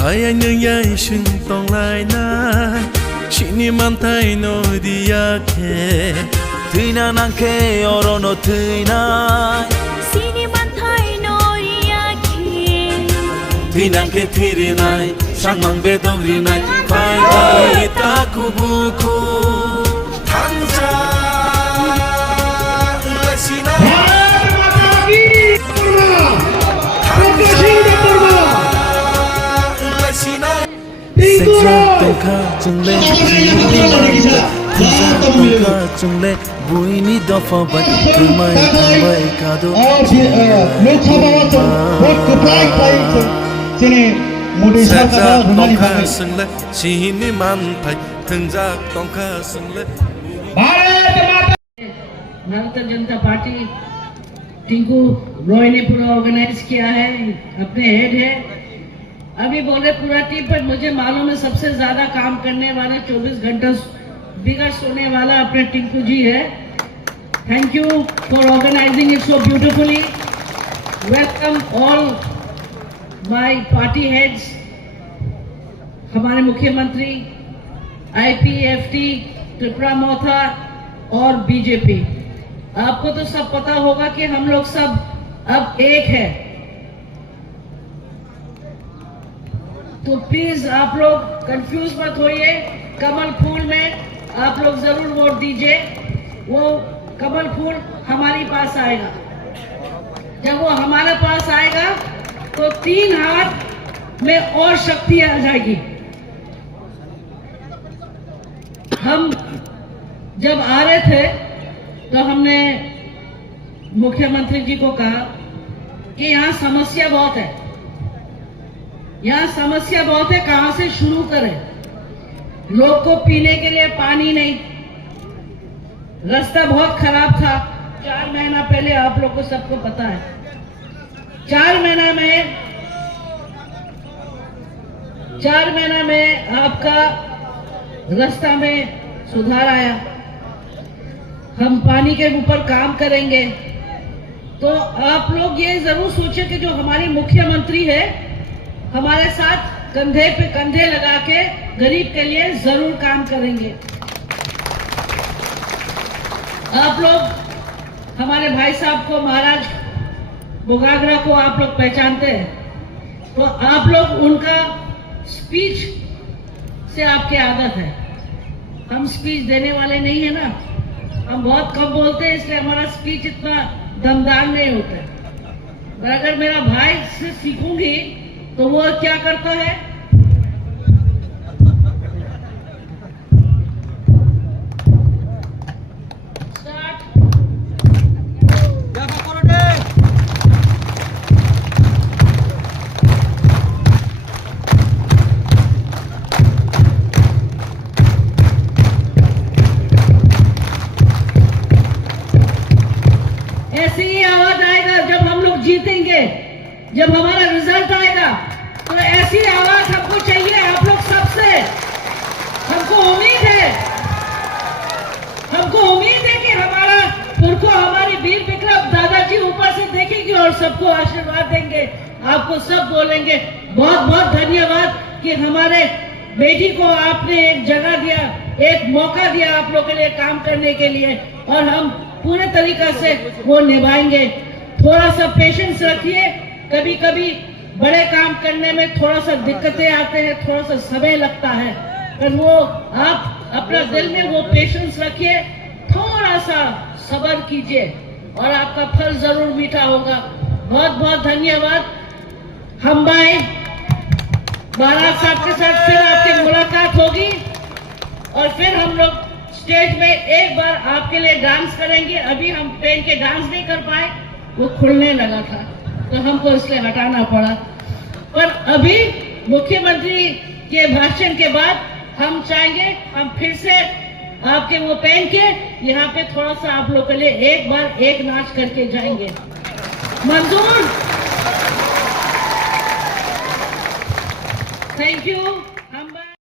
Saya nyai shung tong lai nai Shini man tai no dia ke Tina nang ke oro no tina Sini mantai no yaki Tina ke thiri nai Sang mang be dogri nai Pai ta ku buku Tanja Lasina Sejak tongka jungle tongka jungle buini dofa bat kumai kumai kado और फिर Lok Sabha vote को प्राइक जिन्हें मोदी सरकार Sejak घुमाने tongka वाले sungle sini mantai tenjak tongka sungle Bharatiya Janata party Tinku Roy ने पूरा organise किया है, अपने हेड है। अभी बोले पूरा टीम, पर मुझे मालूम है सबसे ज्यादा काम करने वाला 24 घंटा बिगड़ सोने वाला अपने टिंकू जी है। Thank you for organising it so beautifully. Welcome all my party heads, हमारे मुख्यमंत्री, आईपीएफटी, त्रिपुरा मोथा और बीजेपी। आपको तो सब पता होगा कि हम लोग सब अब एक है, तो प्लीज आप लोग कंफ्यूज मत होइए। कमल फूल में आप लोग जरूर वोट दीजिए। वो कमल फूल हमारे पास आएगा। जब वो हमारे पास आएगा तो 3 हाथ में और शक्ति आ जाएगी। हम जब आ रहे थे तो हमने मुख्यमंत्री जी को कहा कि यहाँ समस्या बहुत है, यहाँ समस्या बहुत है, कहां से शुरू करें। लोग को पीने के लिए पानी नहीं, रास्ता बहुत खराब था। 4 महीना पहले आप लोग को सबको पता है, 4 महीना में आपका रास्ता में सुधार आया। हम पानी के ऊपर काम करेंगे। तो आप लोग ये जरूर सोचे कि जो हमारी मुख्यमंत्री है हमारे साथ कंधे पे कंधे लगा के गरीब के लिए जरूर काम करेंगे। आप लोग हमारे भाई साहब को, महाराज बोगागरा को आप लोग पहचानते हैं, तो आप लोग उनका स्पीच से आपकी आदत है। हम स्पीच देने वाले नहीं है ना, हम बहुत कम बोलते हैं, इसलिए हमारा स्पीच इतना दमदार नहीं होता है। पर अगर मेरा भाई से सीखूंगी तो वो क्या करता है, ऐसी ही आवाज आएगा जब हम लोग जीतेंगे, जब हमारा रिजल्ट आएगा, तो ऐसी आवाज हमको चाहिए आप लोग सबसे। हमको उम्मीद है कि हमारा पुरखो, हमारी वीर विक्रम दादाजी ऊपर से देखेंगे और सबको आशीर्वाद देंगे, आपको सब बोलेंगे बहुत बहुत धन्यवाद कि हमारे बेटी को आपने एक जगह दिया, एक मौका दिया आप लोगों के लिए काम करने के लिए, और हम पूरे तरीका से वो निभाएंगे। थोड़ा सा पेशेंस रखिए, कभी कभी बड़े काम करने में थोड़ा सा दिक्कतें आते हैं, थोड़ा सा समय लगता है, पर वो आप अपना दिल में वो पेशेंस रखिए, थोड़ा सा सब्र कीजिए और आपका फल जरूर मीठा होगा। बहुत बहुत धन्यवाद। हम भाई महाराज साहब के साथ फिर आपकी मुलाकात होगी और फिर हम लोग स्टेज में एक बार आपके लिए डांस करेंगे। अभी हम ट्रेन के डांस नहीं कर पाए, वो खुलने लगा था तो हमको इसलिए हटाना पड़ा। पर अभी मुख्यमंत्री के भाषण के बाद हम चाहेंगे हम फिर से आपके वो पहन के यहाँ पे थोड़ा सा आप लोग के लिए एक बार एक नाच करके जाएंगे। मंजूर? Thank you.